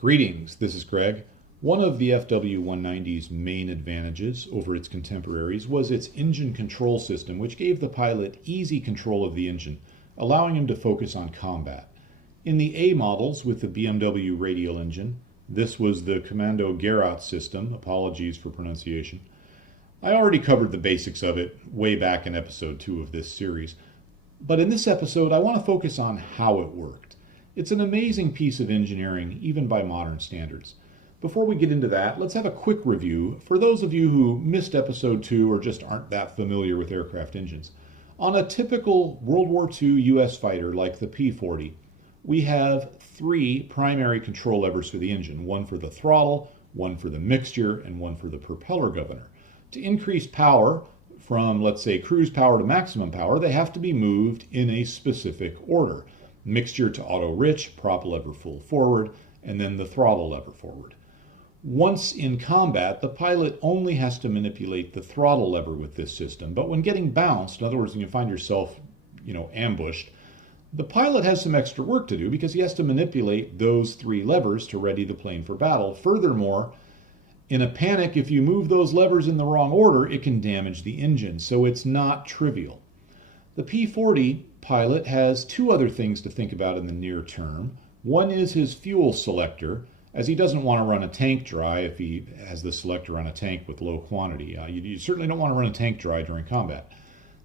Greetings, this is Greg. One of the FW190's main advantages over its contemporaries was its engine control system, which gave the pilot easy control of the engine, allowing him to focus on combat. In the A models with the BMW radial engine, this was the Kommandogerat system, apologies for pronunciation. I already covered the basics of it way back in episode 2 of this series, but in this episode I want to focus on how it worked. It's an amazing piece of engineering, even by modern standards. Before we get into that, let's have a quick review for those of you who missed episode 2 or just aren't that familiar with aircraft engines. On a typical World War II U.S. fighter like the P-40, we have 3 primary control levers for the engine, one for the throttle, one for the mixture, and one for the propeller governor. To increase power from, let's say, cruise power to maximum power, they have to be moved in a specific order. Mixture to auto rich, prop lever full forward, and then the throttle lever forward. Once in combat, the pilot only has to manipulate the throttle lever with this system, but when getting bounced, in other words, when you find yourself, ambushed, the pilot has some extra work to do because he has to manipulate those 3 levers to ready the plane for battle. Furthermore, in a panic, if you move those levers in the wrong order, it can damage the engine, so it's not trivial. The P-40 pilot has 2 other things to think about in the near term. One is his fuel selector, as he doesn't want to run a tank dry if he has the selector on a tank with low quantity. You certainly don't want to run a tank dry during combat.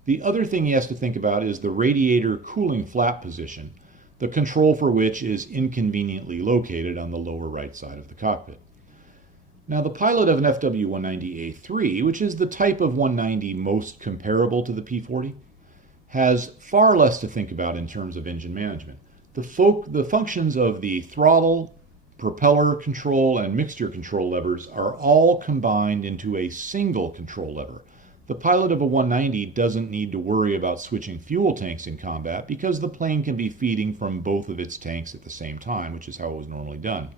The other thing he has to think about is the radiator cooling flap position, the control for which is inconveniently located on the lower right side of the cockpit. Now, the pilot of an FW190A3, which is the type of 190 most comparable to the P-40, has far less to think about in terms of engine management. The functions of the throttle, propeller control, and mixture control levers are all combined into a single control lever. The pilot of a 190 doesn't need to worry about switching fuel tanks in combat because the plane can be feeding from both of its tanks at the same time, which is how it was normally done.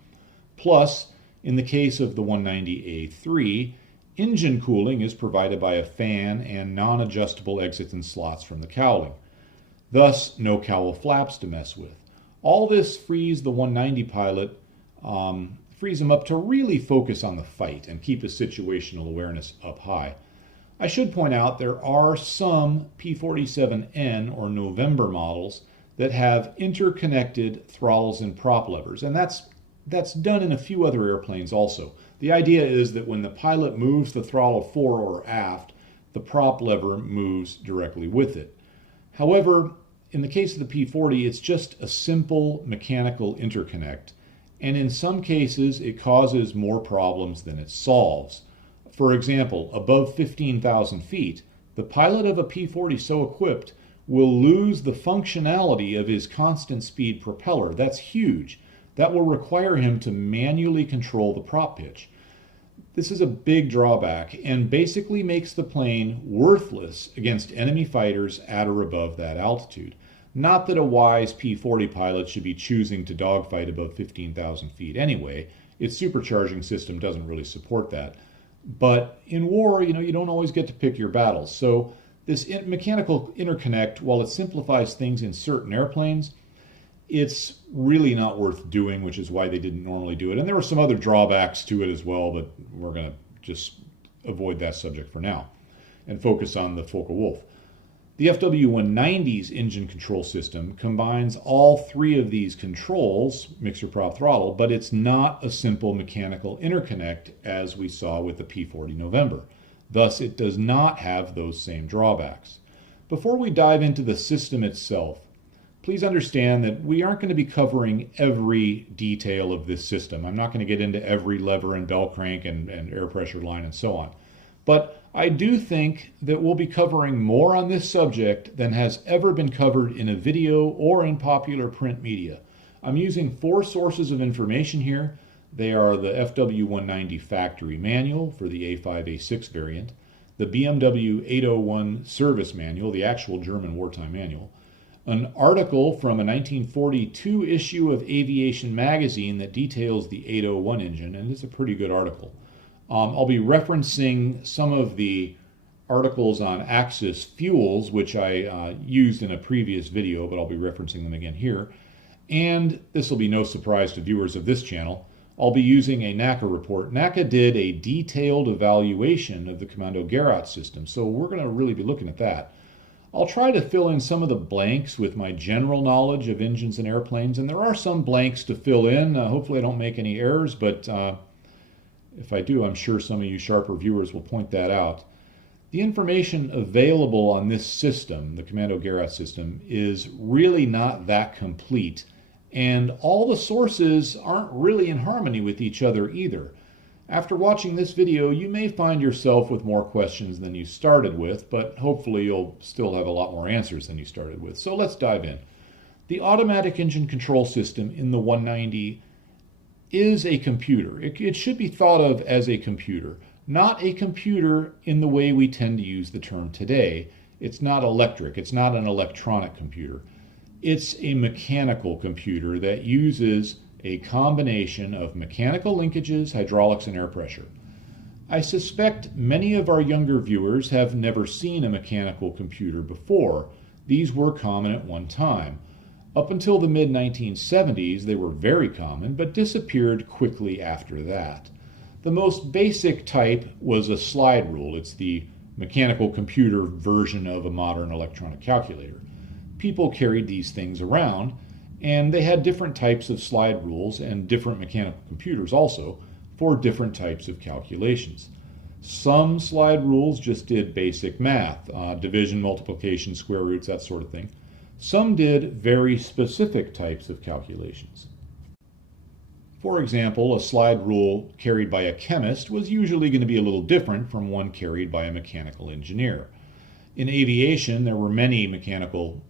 Plus, in the case of the 190A3, engine cooling is provided by a fan and non-adjustable exits and slots from the cowling. Thus, no cowl flaps to mess with. All this frees the 190 pilot, frees him up to really focus on the fight and keep his situational awareness up high. I should point out there are some P-47N or November models that have interconnected throttles and prop levers, and that's done in a few other airplanes also. The idea is that when the pilot moves the throttle fore or aft, the prop lever moves directly with it. However, in the case of the P-40, it's just a simple mechanical interconnect, and in some cases it causes more problems than it solves. For example, above 15,000 feet, the pilot of a P-40 so equipped will lose the functionality of his constant speed propeller. That's huge. That will require him to manually control the prop pitch. This is a big drawback and basically makes the plane worthless against enemy fighters at or above that altitude. Not that a wise P-40 pilot should be choosing to dogfight above 15,000 feet anyway. Its supercharging system doesn't really support that. But in war, you don't always get to pick your battles. So this mechanical interconnect, while it simplifies things in certain airplanes, it's really not worth doing, which is why they didn't normally do it. And there were some other drawbacks to it as well, but we're going to just avoid that subject for now and focus on the Focke-Wulf. The FW190's engine control system combines all 3 of these controls, mixer, prop, throttle, but it's not a simple mechanical interconnect as we saw with the P-40 November. Thus, it does not have those same drawbacks. Before we dive into the system itself, please understand that we aren't going to be covering every detail of this system. I'm not going to get into every lever and bell crank and air pressure line and so on. But I do think that we'll be covering more on this subject than has ever been covered in a video or in popular print media. I'm using 4 sources of information here. They are the FW190 factory manual for the A5-A6 variant, the Bmw 801 Service Manual, the actual German wartime manual, an article from a 1942 issue of Aviation magazine that details the 801 engine, and it's a pretty good article. I'll be referencing some of the articles on Axis fuels, which I used in a previous video, but I'll be referencing them again here. And this will be no surprise to viewers of this channel. I'll be using a Naca report. Naca did a detailed evaluation of the Kommandogerat system, so we're going to really be looking at that. I'll try to fill in some of the blanks with my general knowledge of engines and airplanes, and there are some blanks to fill in. Hopefully I don't make any errors, but if I do, I'm sure some of you sharper viewers will point that out. The information available on this system, the Kommandogerat system, is really not that complete, and all the sources aren't really in harmony with each other either. After watching this video, you may find yourself with more questions than you started with, but hopefully you'll still have a lot more answers than you started with. So let's dive in. The automatic engine control system in the 190 is a computer. It should be thought of as a computer, not a computer in the way we tend to use the term today. It's not electric. It's not an electronic computer. It's a mechanical computer that uses a combination of mechanical linkages, hydraulics, and air pressure. I suspect many of our younger viewers have never seen a mechanical computer before. These were common at one time. Up until the mid-1970s, they were very common, but disappeared quickly after that. The most basic type was a slide rule. It's the mechanical computer version of a modern electronic calculator. People carried these things around, and they had different types of slide rules and different mechanical computers also for different types of calculations. Some slide rules just did basic math, division, multiplication, square roots, that sort of thing. Some did very specific types of calculations. For example, a slide rule carried by a chemist was usually going to be a little different from one carried by a mechanical engineer. In aviation, there were many mechanical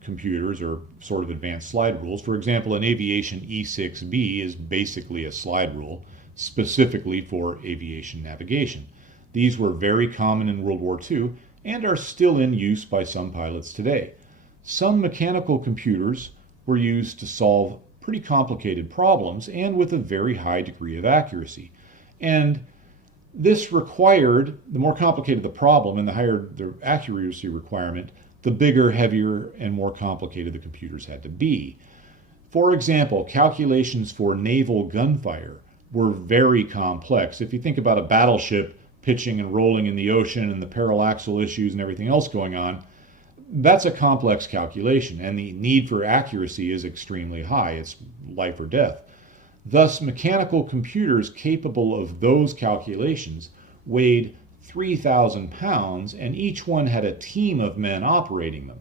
computers or sort of advanced slide rules. For example, in aviation, E6B is basically a slide rule specifically for aviation navigation. These were very common in World War II and are still in use by some pilots today. Some mechanical computers were used to solve pretty complicated problems and with a very high degree of accuracy. And this required, the more complicated the problem and the higher the accuracy requirement, the bigger, heavier, and more complicated the computers had to be. For example, calculations for naval gunfire were very complex. If you think about a battleship pitching and rolling in the ocean and the parallaxal issues and everything else going on, that's a complex calculation, and the need for accuracy is extremely high. It's life or death. Thus, mechanical computers capable of those calculations weighed 3,000 pounds, and each one had a team of men operating them.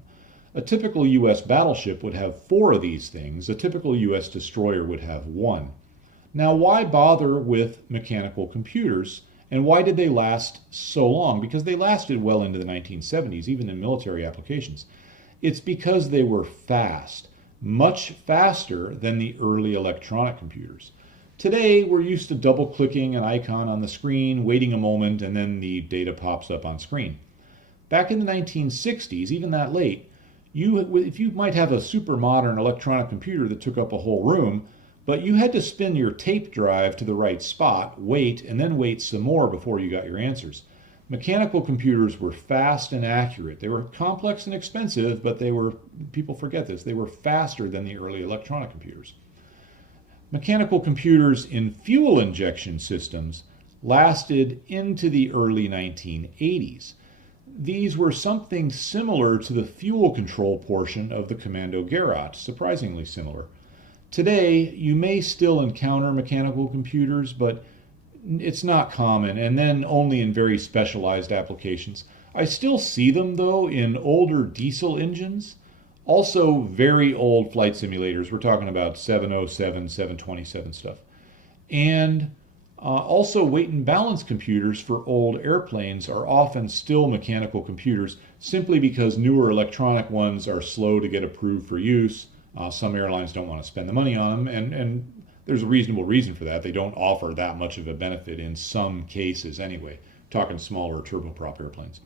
A typical U.S. battleship would have 4 of these things. A typical U.S. destroyer would have 1. Now, why bother with mechanical computers, and why did they last so long? Because they lasted well into the 1970s, even in military applications. It's because they were fast. Much faster than the early electronic computers. Today, we're used to double-clicking an icon on the screen, waiting a moment, and then the data pops up on screen. Back in the 1960s, even that late, if you might have a super modern electronic computer that took up a whole room, but you had to spin your tape drive to the right spot, wait, and then wait some more before you got your answers. Mechanical computers were fast and accurate. They were complex and expensive, but people forget this, they were faster than the early electronic computers. Mechanical computers in fuel injection systems lasted into the early 1980s. These were something similar to the fuel control portion of the Kommandogerat, surprisingly similar. Today, you may still encounter mechanical computers, but it's not common, and then only in very specialized applications. I still see them, though, in older diesel engines, also very old flight simulators. We're talking about 707, 727 stuff. And also weight and balance computers for old airplanes are often still mechanical computers simply because newer electronic ones are slow to get approved for use. Some airlines don't want to spend the money on them, and there's a reasonable reason for that. They don't offer that much of a benefit in some cases anyway, talking smaller turboprop airplanes.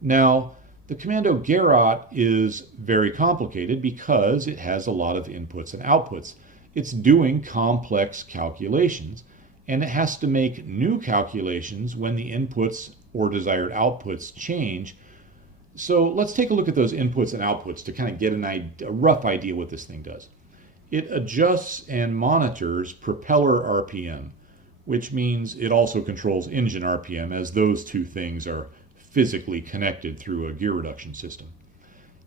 Now, the Kommandogerat is very complicated because it has a lot of inputs and outputs. It's doing complex calculations, and it has to make new calculations when the inputs or desired outputs change. So let's take a look at those inputs and outputs to kind of get a rough idea what this thing does. It adjusts and monitors propeller RPM, which means it also controls engine RPM, as those two things are physically connected through a gear reduction system.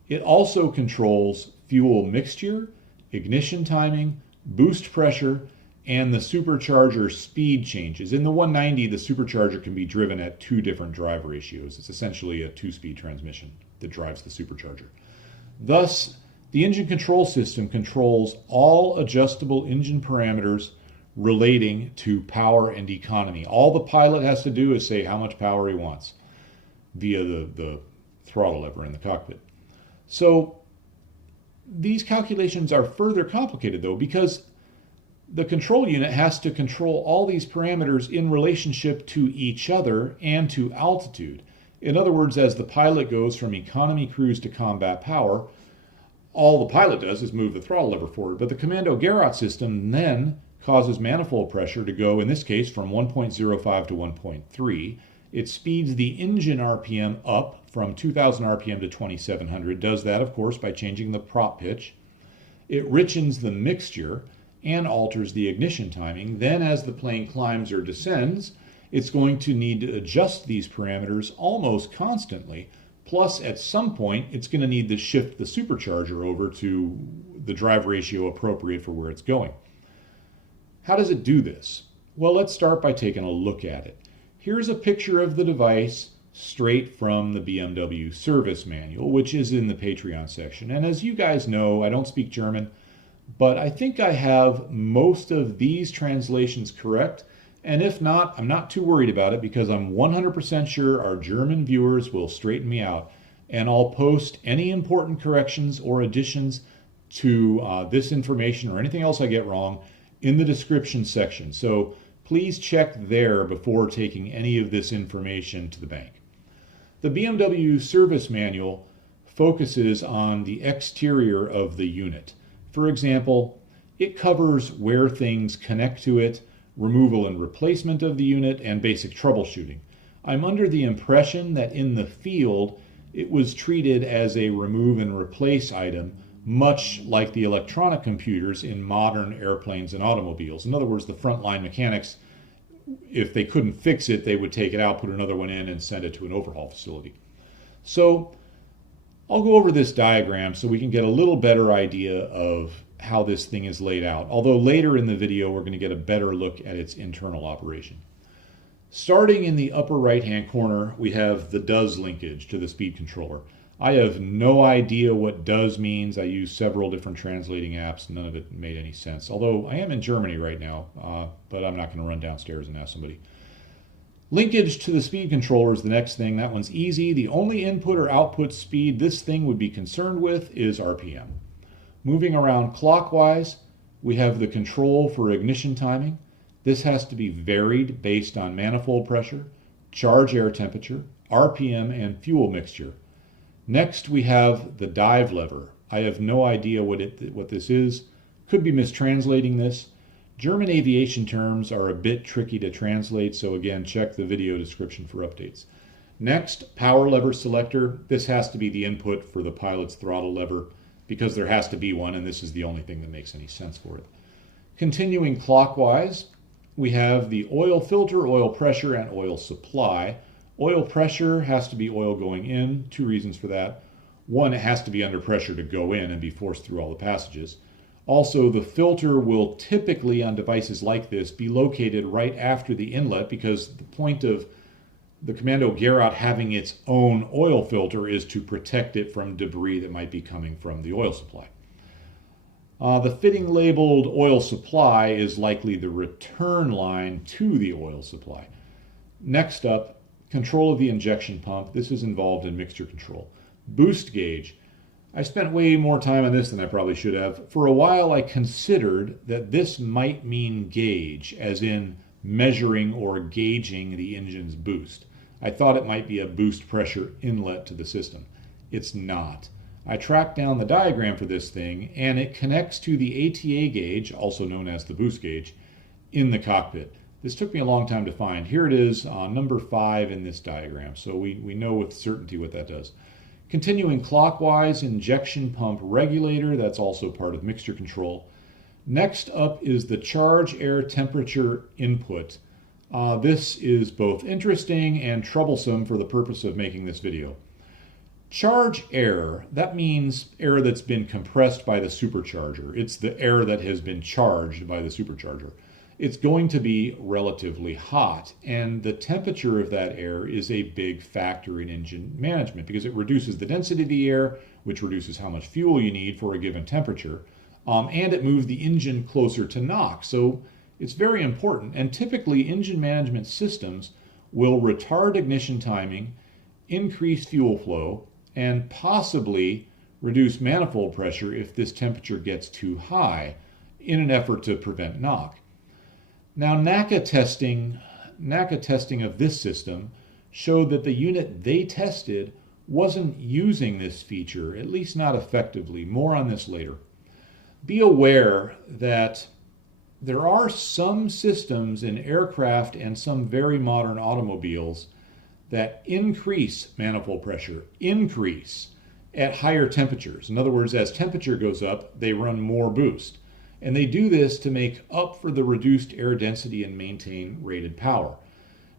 It also controls fuel mixture, ignition timing, boost pressure, and the supercharger speed changes. In the 190, the supercharger can be driven at 2 different drive ratios. It's essentially a 2-speed transmission that drives the supercharger. Thus, the engine control system controls all adjustable engine parameters relating to power and economy. All the pilot has to do is say how much power he wants via the throttle lever in the cockpit. So these calculations are further complicated, though, because the control unit has to control all these parameters in relationship to each other and to altitude. In other words, as the pilot goes from economy cruise to combat power, all the pilot does is move the throttle lever forward. But the Kommandogerat system then causes manifold pressure to go, in this case, from 1.05 to 1.3. It speeds the engine RPM up from 2,000 RPM to 2,700. Does that, of course, by changing the prop pitch. It richens the mixture and alters the ignition timing. Then as the plane climbs or descends, it's going to need to adjust these parameters almost constantly. Plus, at some point, it's going to need to shift the supercharger over to the drive ratio appropriate for where it's going. How does it do this? Well, let's start by taking a look at it. Here's a picture of the device straight from the Bmw Service Manual, which is in the Patreon section. And as you guys know, I don't speak German, but I think I have most of these translations correct. And if not, I'm not too worried about it, because I'm 100% sure our German viewers will straighten me out, and I'll post any important corrections or additions to this information or anything else I get wrong in the description section. So please check there before taking any of this information to the bank. The Bmw Service Manual focuses on the exterior of the unit. For example, it covers where things connect to it, removal and replacement of the unit, and basic troubleshooting. I'm under the impression that in the field, it was treated as a remove and replace item, much like the electronic computers in modern airplanes and automobiles. In other words, the frontline mechanics, if they couldn't fix it, they would take it out, put another one in, and send it to an overhaul facility. So I'll go over this diagram so we can get a little better idea of how this thing is laid out. Although later in the video, we're going to get a better look at its internal operation. Starting in the upper right-hand corner, we have the does linkage to the speed controller. I have no idea what does means. I use several different translating apps. None of it made any sense. Although I am in Germany right now, but I'm not going to run downstairs and ask somebody. Linkage to the speed controller is the next thing. That one's easy. The only input or output speed this thing would be concerned with is RPM. Moving around clockwise, we have the control for ignition timing. This has to be varied based on manifold pressure, charge air temperature, RPM, and fuel mixture. Next, we have the dive lever. I have no idea what this is. Could be mistranslating this. German aviation terms are a bit tricky to translate, so again, check the video description for updates. Next, power lever selector. This has to be the input for the pilot's throttle lever, because there has to be one, and this is the only thing that makes any sense for it. Continuing clockwise, we have the oil filter, oil pressure, and oil supply. Oil pressure has to be oil going in. 2 reasons for that. One, it has to be under pressure to go in and be forced through all the passages. Also, the filter will typically, on devices like this, be located right after the inlet, because the point of the Kommandogerat having its own oil filter is to protect it from debris that might be coming from the oil supply. The fitting labeled oil supply is likely the return line to the oil supply. Next up, control of the injection pump. This is involved in mixture control. Boost gauge. I spent way more time on this than I probably should have. For a while, I considered that this might mean gauge, as in measuring or gauging the engine's boost. I thought it might be a boost pressure inlet to the system. It's not. I tracked down the diagram for this thing, and it connects to the ATA gauge, also known as the boost gauge, in the cockpit. This took me a long time to find. Here it is on number 5 in this diagram, so we know with certainty what that does. Continuing clockwise, injection pump regulator, that's also part of mixture control. Next up is the charge air temperature input. This is both interesting and troublesome for the purpose of making this video. Charge air, that means air that's been compressed by the supercharger. It's the air that has been charged by the supercharger. It's going to be relatively hot, and the temperature of that air is a big factor in engine management because it reduces the density of the air, which reduces how much fuel you need for a given temperature, and it moves the engine closer to knock. So it's very important, and typically engine management systems will retard ignition timing, increase fuel flow, and possibly reduce manifold pressure if this temperature gets too high in an effort to prevent knock. Now, Naca testing of this system showed that the unit they tested wasn't using this feature, at least not effectively. More on this later. Be aware that there are some systems in aircraft and some very modern automobiles that increase manifold pressure, at higher temperatures. In other words, as temperature goes up, they run more boost. And they do this to make up for the reduced air density and maintain rated power.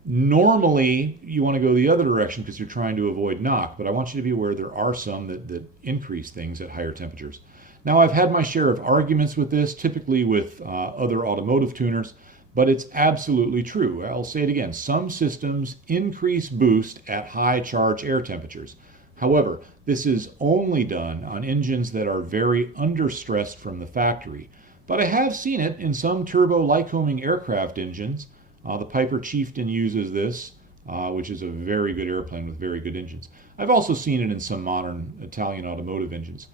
Normally, you want to go the other direction because you're trying to avoid knock, but I want you to be aware there are some that increase things at higher temperatures. Now, I've had my share of arguments with this, typically with other automotive tuners, but it's absolutely true. I'll say it again. Some systems increase boost at high charge air temperatures. However, this is only done on engines that are very understressed from the factory. But I have seen it in some turbo Lycoming aircraft engines. The Piper Chieftain uses this, which is a very good airplane with very good engines. I've also seen it in some modern Italian automotive engines.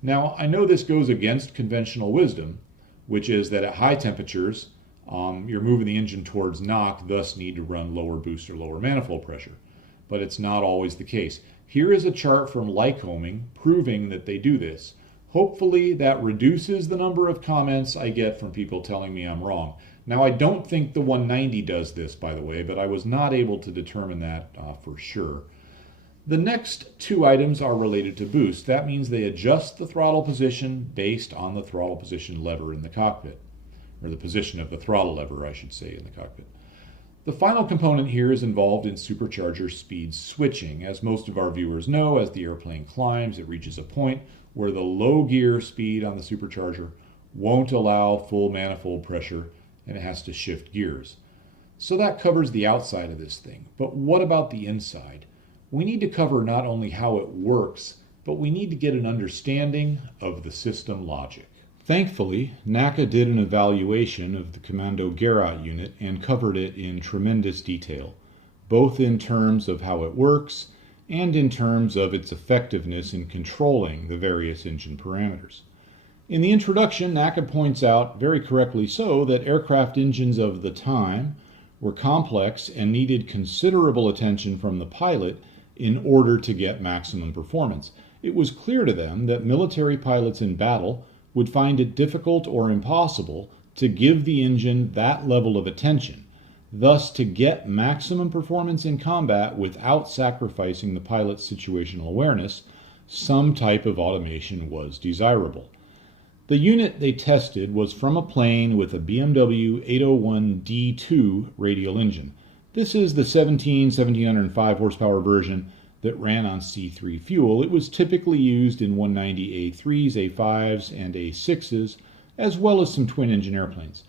Now, I know this goes against conventional wisdom, which is that at high temperatures, you're moving the engine towards knock, thus need to run lower boost or lower manifold pressure. But it's not always the case. Here is a chart from Lycoming proving that they do this. Hopefully that reduces the number of comments I get from people telling me I'm wrong. Now, I don't think the 190 does this, by the way, but I was not able to determine that for sure. The next two items are related to boost. That means they adjust the throttle position based on the throttle position lever in the cockpit, or the position of the throttle lever, I should say, in the cockpit. The final component here is involved in supercharger speed switching. As most of our viewers know, as the airplane climbs, it reaches a point where the low gear speed on the supercharger won't allow full manifold pressure, and it has to shift gears. So that covers the outside of this thing. But what about the inside? We need to cover not only how it works, but we need to get an understanding of the system logic. Thankfully, Naca did an evaluation of the Kommandogerat unit and covered it in tremendous detail, both in terms of how it works and in terms of its effectiveness in controlling the various engine parameters. In the introduction, Naca points out, very correctly so, that aircraft engines of the time were complex and needed considerable attention from the pilot in order to get maximum performance. It was clear to them that military pilots in battle would find it difficult or impossible to give the engine that level of attention. Thus, to get maximum performance in combat without sacrificing the pilot's situational awareness, some type of automation was desirable. The unit they tested was from a plane with a Bmw 801D2 radial engine. This is the 1705 horsepower version that ran on C3 fuel. It was typically used in 190 A3s, A5s, and A6s, as well as some twin-engine airplanes.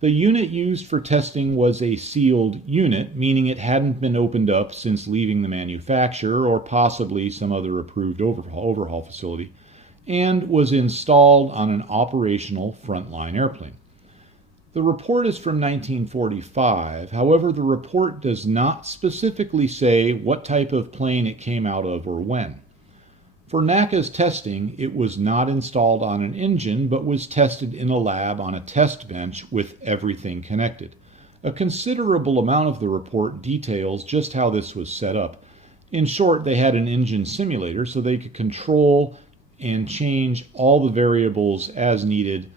The unit used for testing was a sealed unit, meaning it hadn't been opened up since leaving the manufacturer or possibly some other approved overhaul facility, and was installed on an operational frontline airplane. The report is from 1945. However, the report does not specifically say what type of plane it came out of or when. For Naca's testing, it was not installed on an engine, but was tested in a lab on a test bench with everything connected. A considerable amount of the report details just how this was set up. In short, they had an engine simulator so they could control and change all the variables as needed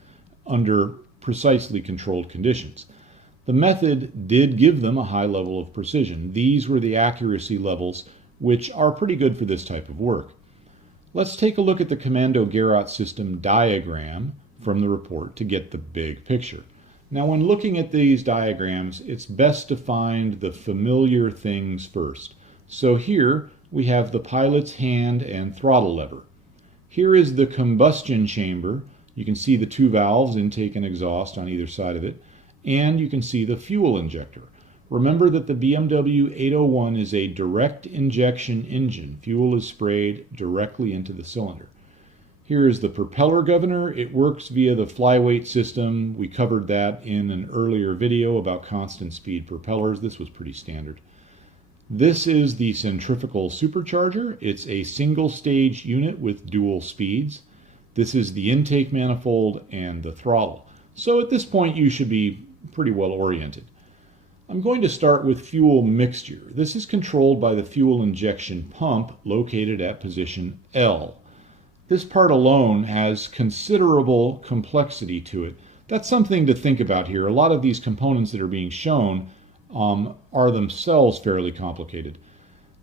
under precisely controlled conditions. The method did give them a high level of precision. These were the accuracy levels, which are pretty good for this type of work. Let's take a look at the Kommandogerat system diagram from the report to get the big picture. Now, when looking at these diagrams, it's best to find the familiar things first. So here we have the pilot's hand and throttle lever. Here is the combustion chamber. You can see the two valves, intake and exhaust, on either side of it. And you can see the fuel injector. Remember that the BMW 801 is a direct injection engine. Fuel is sprayed directly into the cylinder. Here is the propeller governor. It works via the flyweight system. We covered that in an earlier video about constant speed propellers. This was pretty standard. This is the centrifugal supercharger. It's a single stage unit with dual speeds. This is the intake manifold and the throttle. So at this point you should be pretty well oriented. I'm going to start with fuel mixture. This is controlled by the fuel injection pump located at position L. This part alone has considerable complexity to it. That's something to think about here. A lot of these components that are being shown are themselves fairly complicated.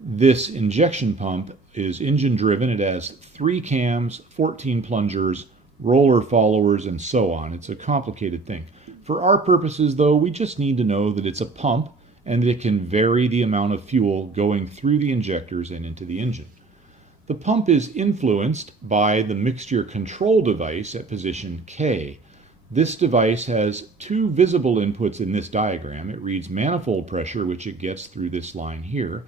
This injection pump is engine driven. It has 3 cams, 14 plungers, roller followers, and so on. It's a complicated thing. For our purposes, though, we just need to know that it's a pump and that it can vary the amount of fuel going through the injectors and into the engine. The pump is influenced by the mixture control device at position K. This device has 2 visible inputs in this diagram. It reads manifold pressure, which it gets through this line here,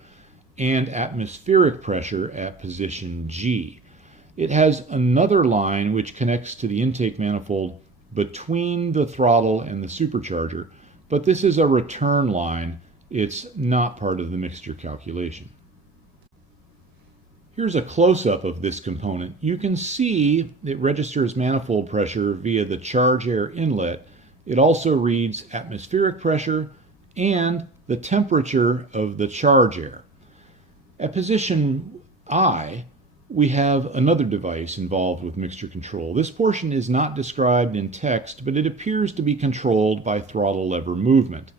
and atmospheric pressure at position G. It has another line which connects to the intake manifold between the throttle and the supercharger, but this is a return line. It's not part of the mixture calculation. Here's a close-up of this component. You can see it registers manifold pressure via the charge air inlet. It also reads atmospheric pressure and the temperature of the charge air. At position I, we have another device involved with mixture control. This portion is not described in text, but it appears to be controlled by throttle lever movement.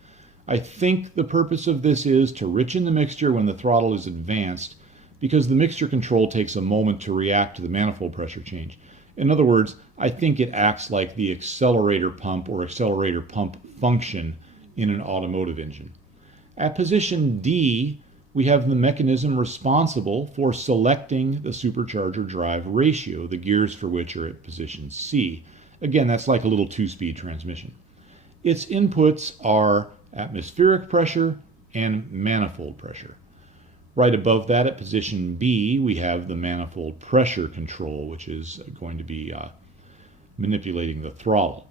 I think the purpose of this is to richen the mixture when the throttle is advanced, because the mixture control takes a moment to react to the manifold pressure change. In other words, I think it acts like the accelerator pump or accelerator pump function in an automotive engine. At position D, we have the mechanism responsible for selecting the supercharger drive ratio, the gears for which are at position C. Again, that's like a little 2-speed transmission. Its inputs are atmospheric pressure and manifold pressure. Right above that at position B, we have the manifold pressure control, which is going to be manipulating the throttle.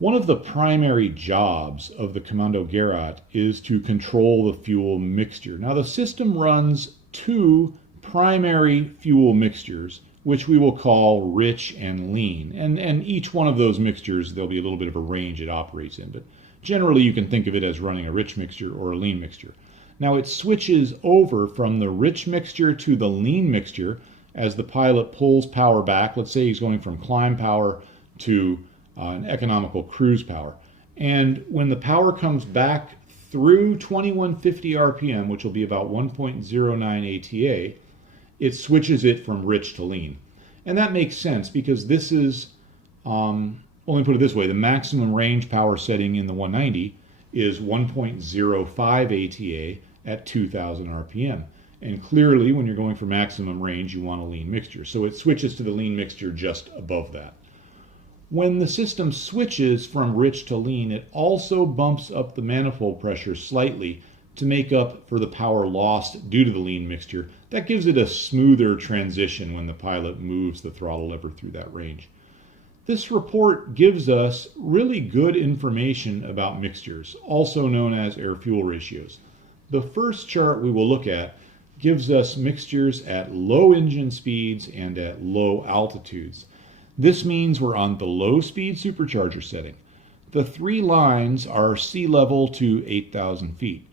One of the primary jobs of the Kommandogerat is to control the fuel mixture. Now, the system runs 2 primary fuel mixtures, which we will call rich and lean. And each one of those mixtures, there'll be a little bit of a range it operates in, but generally you can think of it as running a rich mixture or a lean mixture. Now, it switches over from the rich mixture to the lean mixture as the pilot pulls power back. Let's say he's going from climb power to an economical cruise power. And when the power comes back through 2150 RPM, which will be about 1.09 ATA, it switches it from rich to lean. And that makes sense because this is, let me put it this way, the maximum range power setting in the 190 is 1.05 ATA at 2000 RPM. And clearly, when you're going for maximum range, you want a lean mixture. So it switches to the lean mixture just above that. When the system switches from rich to lean, it also bumps up the manifold pressure slightly to make up for the power lost due to the lean mixture. That gives it a smoother transition when the pilot moves the throttle lever through that range. This report gives us really good information about mixtures, also known as air-fuel ratios. The first chart we will look at gives us mixtures at low engine speeds and at low altitudes. This means we're on the low-speed supercharger setting. The 3 lines are sea level to 8,000 feet.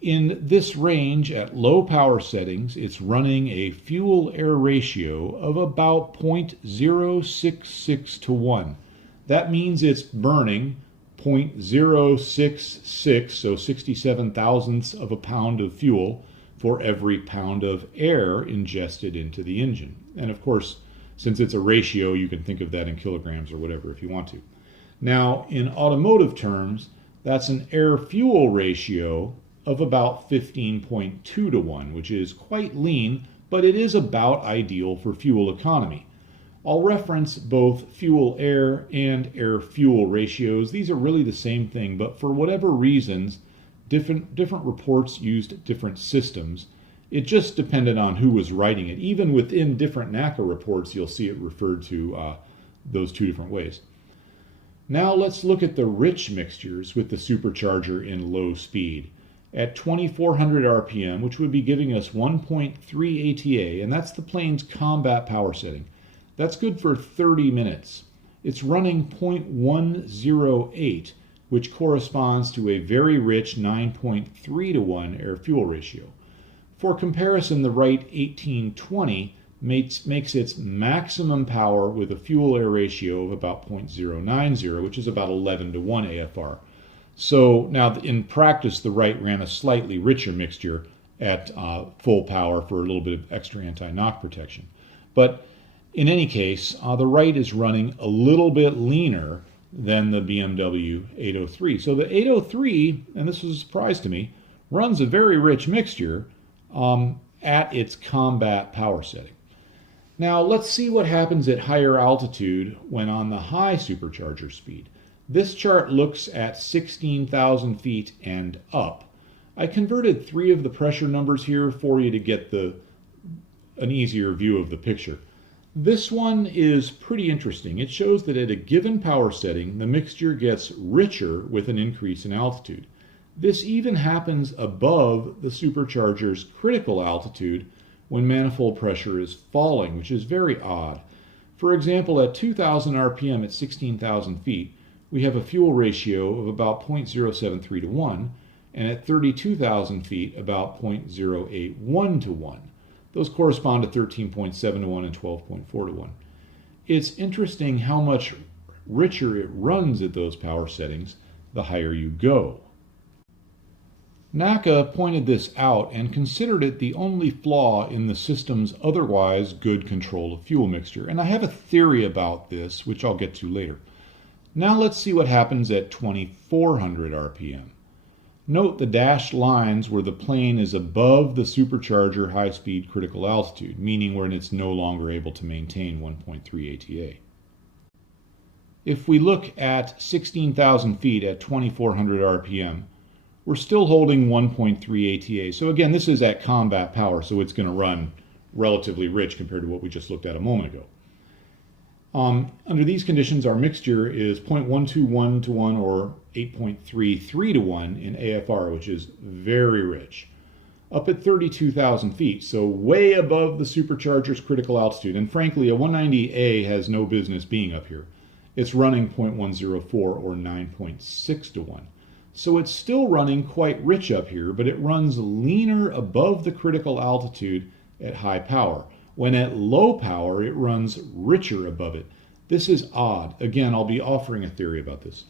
In this range, at low power settings, it's running a fuel-air ratio of about 0.066 to 1. That means it's burning 0.066, so 67 thousandths of a pound of fuel for every pound of air ingested into the engine. And of course, Since it's a ratio, you can think of that in kilograms or whatever if you want to. Now, in automotive terms, that's an air-fuel ratio of about 15.2 to 1, which is quite lean, but it is about ideal for fuel economy. I'll reference both fuel-air and air-fuel ratios. These are really the same thing, but for whatever reasons, different reports used different systems. It just depended on who was writing it. Even within different Naca reports, you'll see it referred to those two different ways. Now let's look at the rich mixtures with the supercharger in low speed. At 2400 RPM, which would be giving us 1.3 ATA, and that's the plane's combat power setting. That's good for 30 minutes. It's running 0.108, which corresponds to a very rich 9.3 to 1 air-fuel ratio. For comparison, the Wright 1820 makes its maximum power with a fuel-air ratio of about 0.090, which is about 11 to 1 AFR. So now in practice, the Wright ran a slightly richer mixture at full power for a little bit of extra anti-knock protection. But in any case, the Wright is running a little bit leaner than the BMW 803. So the 803, and this was a surprise to me, runs a very rich mixture at its combat power setting. Now let's see what happens at higher altitude when on the high supercharger speed. This chart looks at 16,000 feet and up. I converted 3 of the pressure numbers here for you to get an easier view of the picture. This one is pretty interesting. It shows that at a given power setting, the mixture gets richer with an increase in altitude. This even happens above the supercharger's critical altitude when manifold pressure is falling, which is very odd. For example, at 2000 RPM at 16,000 feet, we have a fuel ratio of about 0.073 to 1, and at 32,000 feet, about 0.081 to 1. Those correspond to 13.7 to 1 and 12.4 to 1. It's interesting how much richer it runs at those power settings the higher you go. Naca pointed this out and considered it the only flaw in the system's otherwise good control of fuel mixture. And I have a theory about this, which I'll get to later. Now let's see what happens at 2400 RPM. Note the dashed lines where the plane is above the supercharger high-speed critical altitude, meaning when it's no longer able to maintain 1.3 ATA. If we look at 16,000 feet at 2400 RPM, we're still holding 1.3 ATA. So again, this is at combat power, so it's going to run relatively rich compared to what we just looked at a moment ago. Under these conditions, our mixture is 0.121 to 1 or 8.33 to 1 in AFR, which is very rich. Up at 32,000 feet, so way above the supercharger's critical altitude, and frankly, a 190A has no business being up here. It's running 0.104 or 9.6 to 1. So it's still running quite rich up here, but it runs leaner above the critical altitude at high power. When at low power, it runs richer above it. This is odd. Again, I'll be offering a theory about this.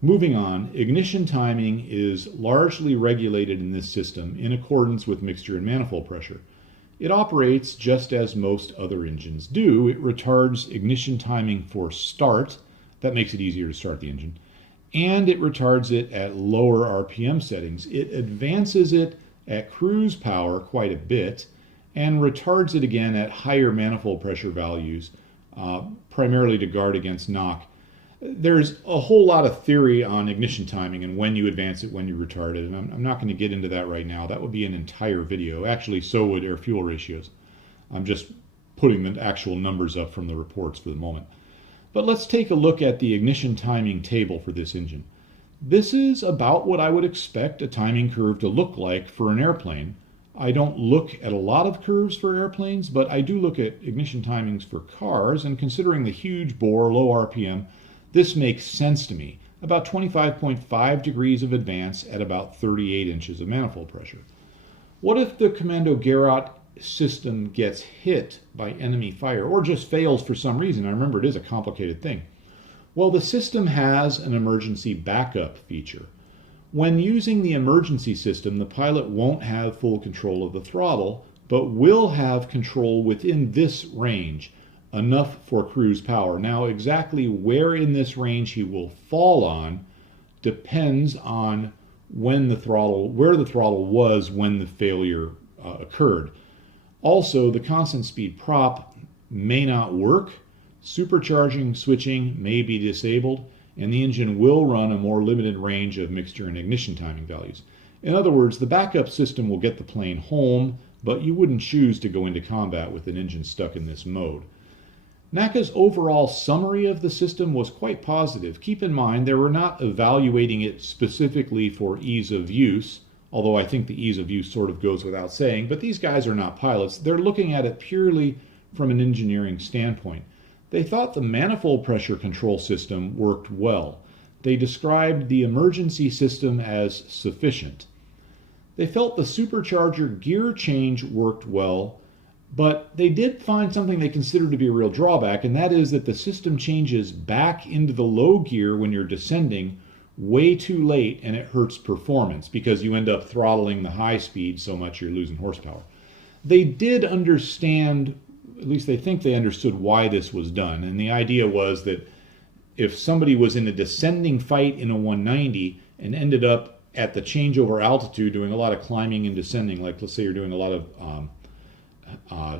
Moving on, ignition timing is largely regulated in this system in accordance with mixture and manifold pressure. It operates just as most other engines do. It retards ignition timing for start. That makes it easier to start the engine. And it retards it at lower RPM settings. It advances it at cruise power quite a bit and retards it again at higher manifold pressure values, primarily to guard against knock. There's a whole lot of theory on ignition timing and when you advance it, when you retard it, and I'm not going to get into that right now. That would be an entire video. Actually, so would air-fuel ratios. I'm just putting the actual numbers up from the reports for the moment. But let's take a look at the ignition timing table for this engine. This is about what I would expect a timing curve to look like for an airplane. I don't look at a lot of curves for airplanes, but I do look at ignition timings for cars, and considering the huge bore, low RPM, this makes sense to me. About 25.5 degrees of advance at about 38 inches of manifold pressure. What if the Kommandogerat system gets hit by enemy fire or just fails for some reason? I remember it is a complicated thing. Well, the system has an emergency backup feature. When using the emergency system, the pilot won't have full control of the throttle, but will have control within this range. enough for cruise power. Now, exactly where in this range he will fall on depends on where the throttle was when the failure occurred. Also, the constant speed prop may not work, supercharging switching may be disabled, and the engine will run a more limited range of mixture and ignition timing values. In other words, the backup system will get the plane home, but you wouldn't choose to go into combat with an engine stuck in this mode. NACA's overall summary of the system was quite positive. Keep in mind, they were not evaluating it specifically for ease of use, although I think the ease of use sort of goes without saying, but these guys are not pilots. They're looking at it purely from an engineering standpoint. They thought the manifold pressure control system worked well. They described the emergency system as sufficient. They felt the supercharger gear change worked well, but they did find something they considered to be a real drawback, and that is that the system changes back into the low gear when you're descending way too late, and it hurts performance because you end up throttling the high speed so much you're losing horsepower. They did understand, at least they think they understood why this was done, and the idea was that if somebody was in a descending fight in a 190 and ended up at the changeover altitude doing a lot of climbing and descending, like let's say you're doing a lot of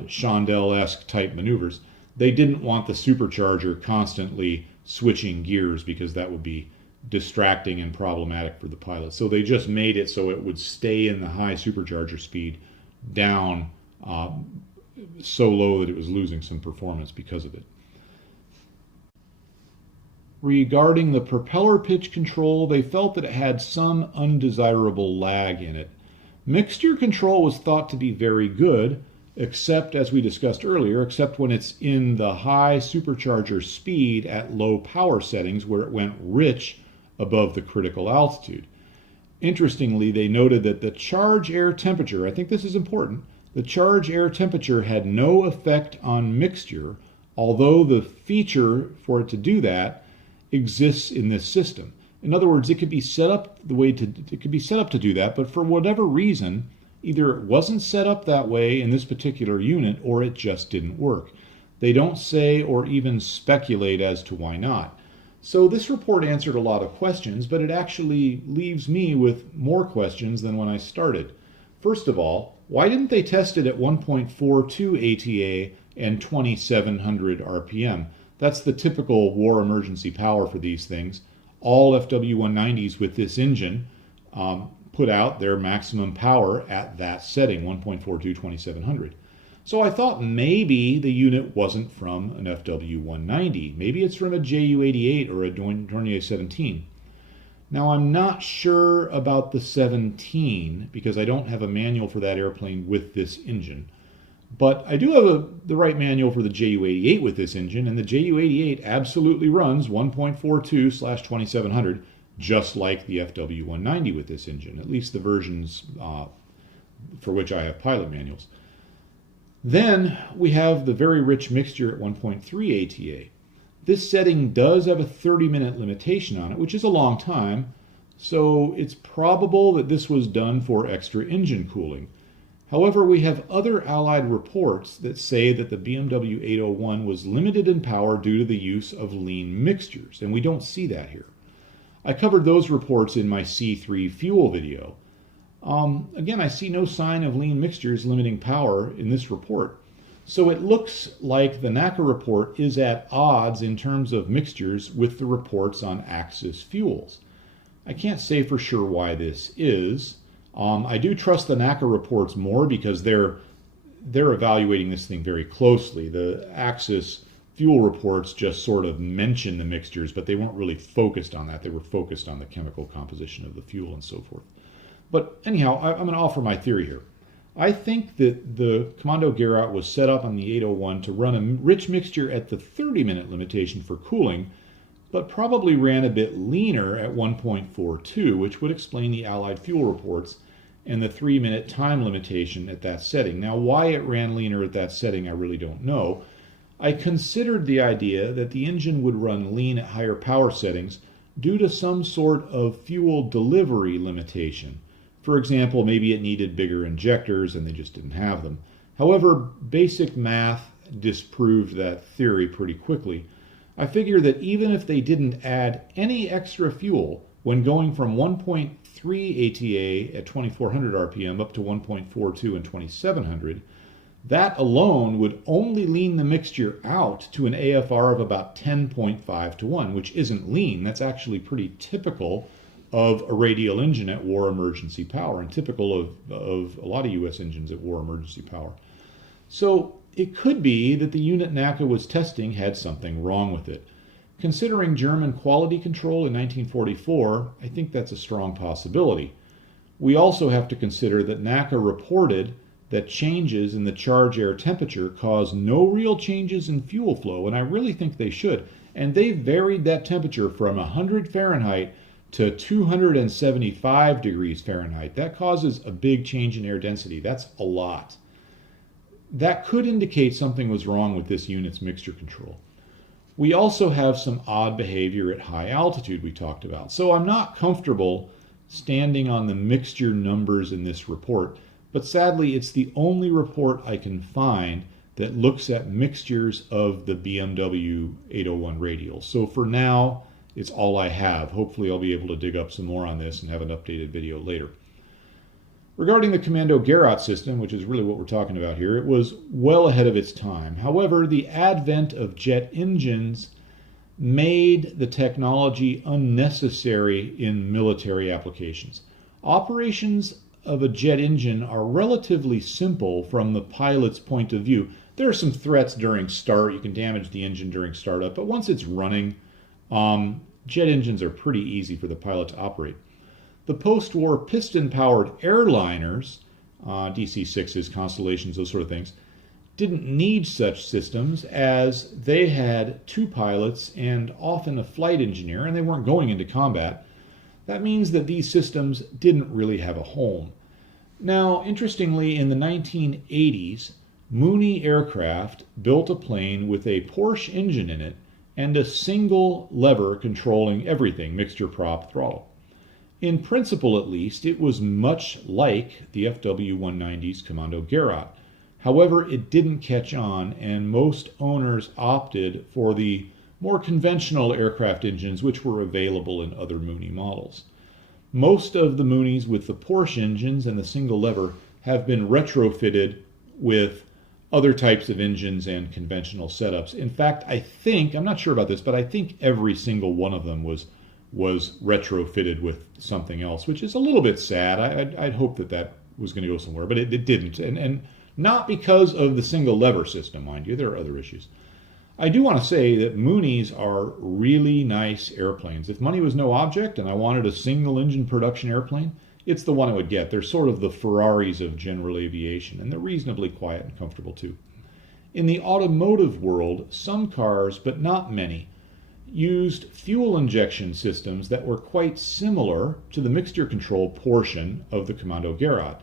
Chandelle-esque type maneuvers, they didn't want the supercharger constantly switching gears because that would be distracting and problematic for the pilot. So they just made it so it would stay in the high supercharger speed down so low that it was losing some performance because of it. Regarding the propeller pitch control, they felt that it had some undesirable lag in it. Mixture control was thought to be very good, except, as we discussed earlier, except when it's in the high supercharger speed at low power settings where it went rich above the critical altitude. Interestingly, they noted that the charge air temperature, I think this is important, the charge air temperature had no effect on mixture, although the feature for it to do that exists in this system. In other words, it could be set up to do that, but for whatever reason, either it wasn't set up that way in this particular unit or it just didn't work. They don't say or even speculate as to why not. So this report answered a lot of questions, but it actually leaves me with more questions than when I started. First of all, why didn't they test it at 1.42 ATA and 2700 RPM? That's the typical war emergency power for these things. All FW190s with this engine put out their maximum power at that setting, 1.42 2700. So I thought maybe the unit wasn't from an FW190. Maybe it's from a Ju88 or a Dornier 17. Now I'm not sure about the 17 because I don't have a manual for that airplane with this engine. But I do have the right manual for the Ju88 with this engine, and the Ju88 absolutely runs 1.42/2700, just like the FW190 with this engine, at least the versions for which I have pilot manuals. Then we have the very rich mixture at 1.3 ATA. This setting does have a 30-minute limitation on it, which is a long time, so it's probable that this was done for extra engine cooling. However, we have other Allied reports that say that the Bmw 801 was limited in power due to the use of lean mixtures, and we don't see that here. I covered those reports in my C3 fuel video. Again, I see no sign of lean mixtures limiting power in this report. So it looks like the Naca report is at odds in terms of mixtures with the reports on Axis fuels. I can't say for sure why this is. I do trust the Naca reports more because they're evaluating this thing very closely. The Axis fuel reports just sort of mention the mixtures, but they weren't really focused on that. They were focused on the chemical composition of the fuel and so forth. But anyhow, I'm going to offer my theory here. I think that the Kommandogerat was set up on the 801 to run a rich mixture at the 30-minute limitation for cooling, but probably ran a bit leaner at 1.42, which would explain the Allied fuel reports and the 3-minute time limitation at that setting. Now, why it ran leaner at that setting, I really don't know. I considered the idea that the engine would run lean at higher power settings due to some sort of fuel delivery limitation. For example, maybe it needed bigger injectors and they just didn't have them. However, basic math disproved that theory pretty quickly. I figure that even if they didn't add any extra fuel when going from 1.3 ATA at 2400 RPM up to 1.42 and 2700, that alone would only lean the mixture out to an AFR of about 10.5 to 1, which isn't lean. That's actually pretty typical of a radial engine at war emergency power, and typical of a lot of U.S. engines at war emergency power. So it could be that the unit Naca was testing had something wrong with it. Considering German quality control in 1944, I think that's a strong possibility. We also have to consider that Naca reported that changes in the charge air temperature cause no real changes in fuel flow, and I really think they should. And they varied that temperature from 100 Fahrenheit to 275 degrees Fahrenheit. That causes a big change in air density. That's a lot. That could indicate something was wrong with this unit's mixture control. We also have some odd behavior at high altitude we talked about. So I'm not comfortable standing on the mixture numbers in this report, but sadly it's the only report I can find that looks at mixtures of the Bmw 801 radials. So for now, it's all I have. Hopefully I'll be able to dig up some more on this and have an updated video later. Regarding the Kommandogerat system, which is really what we're talking about here, it was well ahead of its time. However, the advent of jet engines made the technology unnecessary in military applications. Operations of a jet engine are relatively simple from the pilot's point of view. There are some threats during start. You can damage the engine during startup, but once it's running, jet engines are pretty easy for the pilot to operate. The post-war piston-powered airliners, DC-6s, Constellations, those sort of things, didn't need such systems as they had two pilots and often a flight engineer, and they weren't going into combat. That means that these systems didn't really have a home. Now, interestingly, in the 1980s, Mooney Aircraft built a plane with a Porsche engine in it and a single lever controlling everything, mixture, prop, throttle. In principle, at least, it was much like the FW-190's Kommandogerat. However, it didn't catch on, and most owners opted for the more conventional aircraft engines which were available in other Mooney models. Most of the Moonies with the Porsche engines and the single lever have been retrofitted with other types of engines and conventional setups. In fact, I think, I'm not sure about this, but I think every single one of them was retrofitted with something else, which is a little bit sad. I'd hope that was going to go somewhere, but it didn't. And not because of the single lever system, mind you. There are other issues. I do want to say that Moonies are really nice airplanes. If money was no object and I wanted a single engine production airplane, it's the one I would get. They're sort of the Ferraris of general aviation, and they're reasonably quiet and comfortable too. In the automotive world, some cars, but not many, used fuel injection systems that were quite similar to the mixture control portion of the Kommandogerat.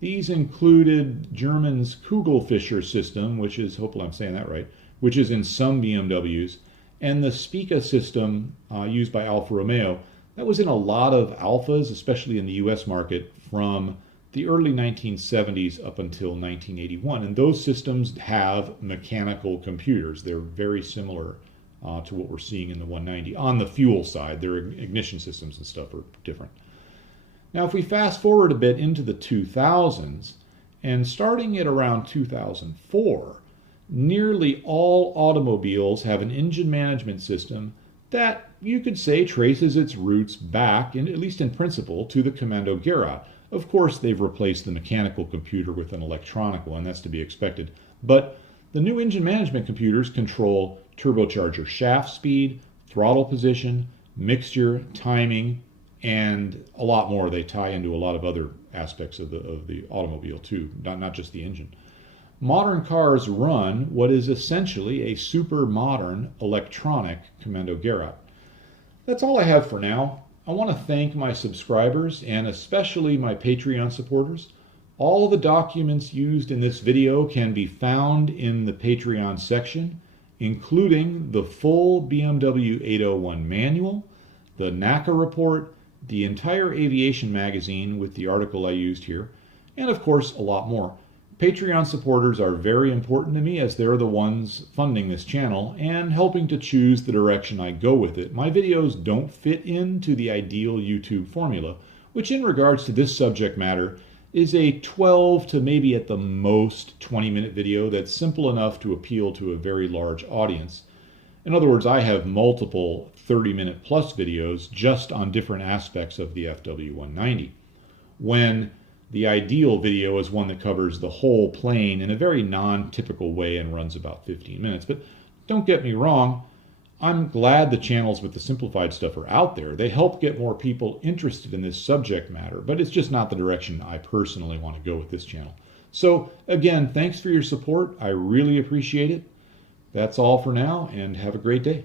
These included German's Kugelfischer system, which is, hopefully I'm saying that right, which is in some BMWs, and the Spica system used by Alfa Romeo. That was in a lot of Alfas, especially in the US market, from the early 1970s up until 1981. And those systems have mechanical computers. They're very similar to what we're seeing in the 190. On the fuel side, their ignition systems and stuff are different. Now, if we fast forward a bit into the 2000s, and starting at around 2004, nearly all automobiles have an engine management system that you could say traces its roots back, at least in principle, to the Kommandogerat. Of course, they've replaced the mechanical computer with an electronic one. That's to be expected. But the new engine management computers control turbocharger shaft speed, throttle position, mixture, timing, and a lot more. They tie into a lot of other aspects of the automobile too, not just the engine. Modern cars run what is essentially a super modern electronic Kommandogerat. That's all I have for now. I want to thank my subscribers and especially my Patreon supporters. All the documents used in this video can be found in the Patreon section, including the full Bmw 801 manual, the Naca Report, the entire aviation magazine with the article I used here, and of course a lot more. Patreon supporters are very important to me as they're the ones funding this channel and helping to choose the direction I go with it. My videos don't fit into the ideal YouTube formula, which in regards to this subject matter is a 12 to maybe at the most 20-minute video that's simple enough to appeal to a very large audience. In other words, I have multiple 30-minute plus videos just on different aspects of the FW190, when the ideal video is one that covers the whole plane in a very non-typical way and runs about 15 minutes. But don't get me wrong, I'm glad the channels with the simplified stuff are out there. They help get more people interested in this subject matter, but it's just not the direction I personally want to go with this channel. So again, thanks for your support. I really appreciate it. That's all for now, and have a great day.